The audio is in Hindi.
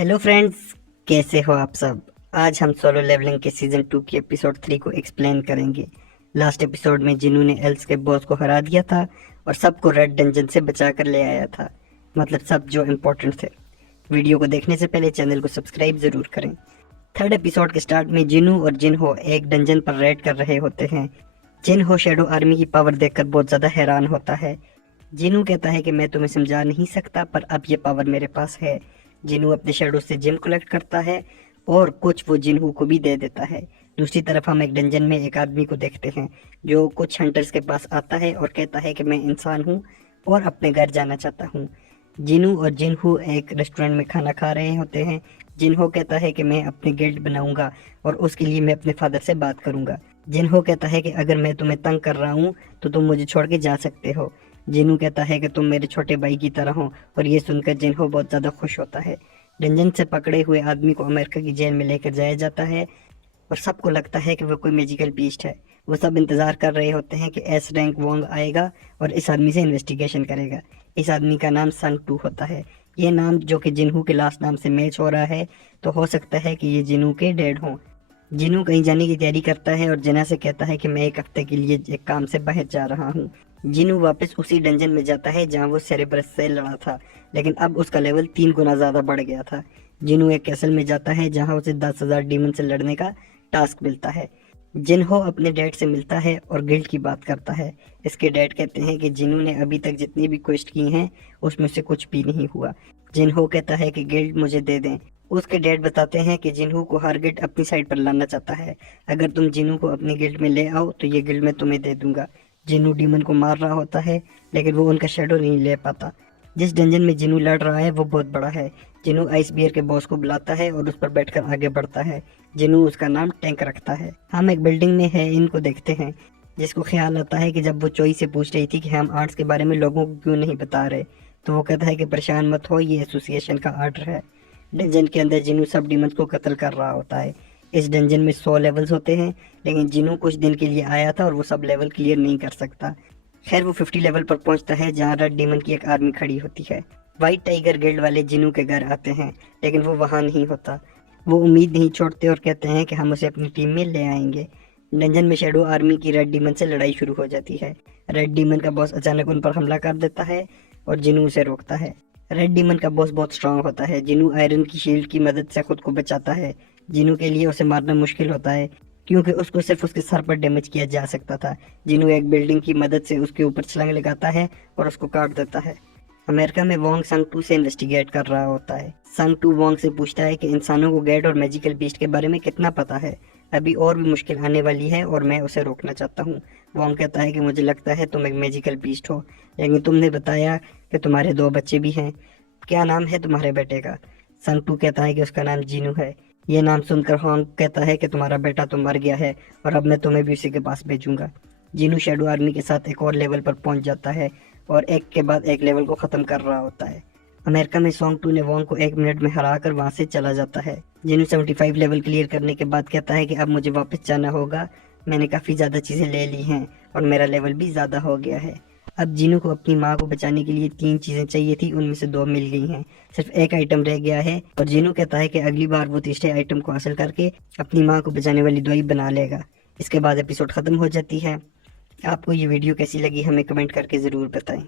हेलो फ्रेंड्स, कैसे हो आप सब। आज हम सोलो लेवलिंग के सीजन 2 की एपिसोड 3 को एक्सप्लेन करेंगे। लास्ट एपिसोड में जिन्हों ने एल्स के बॉस को हरा दिया था और सबको रेड डंजन से बचा कर ले आया था, मतलब सब जो इम्पोर्टेंट थे। वीडियो को देखने से पहले चैनल को सब्सक्राइब जरूर करें। थर्ड एपिसोड के स्टार्ट में जिनू और जिनहो एक डंजन पर रेड कर रहे होते हैं। जिनहो शेडो आर्मी की पावर देखकर बहुत ज्यादा हैरान होता है। जिनू कहता है कि मैं तुम्हें समझा नहीं सकता, पर अब ये पावर मेरे पास है। जिनू अपने शेडो से जिम कलेक्ट करता है और कुछ वो जिनहू को भी दे देता है। दूसरी तरफ हम एक डंजन में एक आदमी को देखते हैं जो कुछ हंटर्स के पास आता है और कहता है कि मैं इंसान हूँ और अपने घर जाना चाहता हूँ। जिनू और जिनहू एक रेस्टोरेंट में खाना खा रहे होते हैं। जिनहो कहता है कि मैं अपने गिल्ड बनाऊंगा और उसके लिए मैं अपने फादर से बात करूंगा। जिनहो कहता है कि अगर मैं तुम्हें तंग कर रहा हूँ तो तुम मुझे छोड़ के जा सकते हो। जिनू कहता है कि तुम मेरे छोटे भाई की तरह हो, और ये सुनकर जिनहो बहुत ज़्यादा खुश होता है। डंजन से पकड़े हुए आदमी को अमेरिका की जेल में लेकर जाया जाता है और सबको लगता है कि वो कोई मैजिकल बीस्ट है। वो सब इंतज़ार कर रहे होते हैं कि एस रैंक वोंग आएगा और इस आदमी से इन्वेस्टिगेशन करेगा। इस आदमी का नाम संग टू होता है। ये नाम जो कि जिन्हू के लास्ट नाम से मैच हो रहा है, तो हो सकता है कि ये जिनू के डैड हों। जिनू कहीं जाने की तैयारी करता है और जिना से कहता है कि मैं एक हफ्ते के लिए एक काम से बाहर जा रहा हूँ। जिनू वापस उसी डंजन में जाता है जहाँ वो सेरेब्रस से लड़ा था, लेकिन अब उसका लेवल 3 गुना ज़्यादा बढ़ गया था। जिनू एक कैसल में जाता है जहाँ उसे 10,000 डीमन से लड़ने का टास्क मिलता है। जिनहो अपने डैड से मिलता है और गिल्ड की बात करता है। इसके डैड कहते हैं कि जिनू ने अभी तक जितनी भी क्वेस्ट की हैं उसमें से कुछ भी नहीं हुआ। जिनहो कहता है कि गिल्ड मुझे दे दें। उसके डैड बताते हैं कि जिनहू को हर गिल्ड अपनी साइड पर लाना चाहता है। अगर तुम जिनू को अपनी गिल्ड में ले आओ तो ये गिल्ड मैं तुम्हें दे दूंगा। जिनू डीमन को मार रहा होता है, लेकिन वो उनका शेडो नहीं ले पाता। जिस डंजन में जिनू लड़ रहा है वो बहुत बड़ा है। जिनू आइस बियर के बॉस को बुलाता है और उस पर बैठकर आगे बढ़ता है। जिनू उसका नाम टैंक रखता है। हम एक बिल्डिंग में है इनको देखते हैं, जिसको ख्याल आता है कि जब वो चोई से पूछ रही थी कि हम आर्ट्स के बारे में लोगों को क्यों नहीं बता रहे, तो वो कहता है कि परेशान मत हो, ये एसोसिएशन का आर्डर है। डंजन के अंदर जिनू सब डीमंस को कत्ल कर रहा होता है। इस डंजन में 100 लेवल्स होते हैं, लेकिन जिनू कुछ दिन के लिए आया था और वो सब लेवल क्लियर नहीं कर सकता। खैर वो 50 लेवल पर पहुंचता है जहाँ रेड डीमन की एक आर्मी खड़ी होती है। व्हाइट टाइगर गिल्ड वाले जिनू के घर आते हैं, लेकिन वो वहाँ नहीं होता। वो उम्मीद नहीं छोड़ते और कहते हैं कि हम उसे अपनी टीम में ले आएंगे। डंजन में शेडो आर्मी की रेड डीमन से लड़ाई शुरू हो जाती है। रेड डीमन का बॉस अचानक उन पर हमला कर देता है और जिनू उसे रोकता है। रेड डीमन का बॉस बहुत स्ट्रांग होता है। जिनू आयरन की शील्ड की मदद से खुद को बचाता है। जिनू के लिए उसे मारना मुश्किल होता है क्योंकि उसको सिर्फ उसके सर पर डैमेज किया जा सकता था। जिनू एक बिल्डिंग की मदद से उसके ऊपर छलांग लगाता है और उसको काट देता है। अमेरिका में वोंग संग टू से इन्वेस्टिगेट कर रहा होता है। संग टू वोंग से पूछता है कि इंसानों को गैड और मैजिकल बीस्ट के बारे में कितना पता है। अभी और भी मुश्किल आने वाली है और मैं उसे रोकना चाहता हूँ। वोंग कहता है कि मुझे लगता है तुम एक मैजिकल बीस्ट हो, लेकिन तुमने बताया कि तुम्हारे 2 बच्चे भी हैं। क्या नाम है तुम्हारे बेटे का? संग टू कहता है कि उसका नाम जीनू है। ये नाम सुनकर होंग कहता है कि तुम्हारा बेटा तो मर गया है और अब मैं तुम्हें भी उसी के पास भेजूंगा। जीनू शेडो आर्मी के साथ एक और लेवल पर पहुंच जाता है और एक के बाद एक लेवल को खत्म कर रहा होता है। अमेरिका में सॉन्ग टू ने वोंग को 1 मिनट में हराकर वहां से चला जाता है। जीनू 75 लेवल क्लियर करने के बाद कहता है कि अब मुझे वापस जाना होगा। मैंने काफ़ी ज़्यादा चीज़ें ले ली हैं और मेरा लेवल भी ज़्यादा हो गया है। अब जीनू को अपनी माँ को बचाने के लिए 3 चीज़ें चाहिए थी, उनमें से 2 मिल गई हैं। सिर्फ एक आइटम रह गया है और जीनू कहता है कि अगली बार वो तीसरे आइटम को हासिल करके अपनी माँ को बचाने वाली दवाई बना लेगा। इसके बाद एपिसोड ख़त्म हो जाती है। आपको ये वीडियो कैसी लगी हमें कमेंट करके ज़रूर बताएं।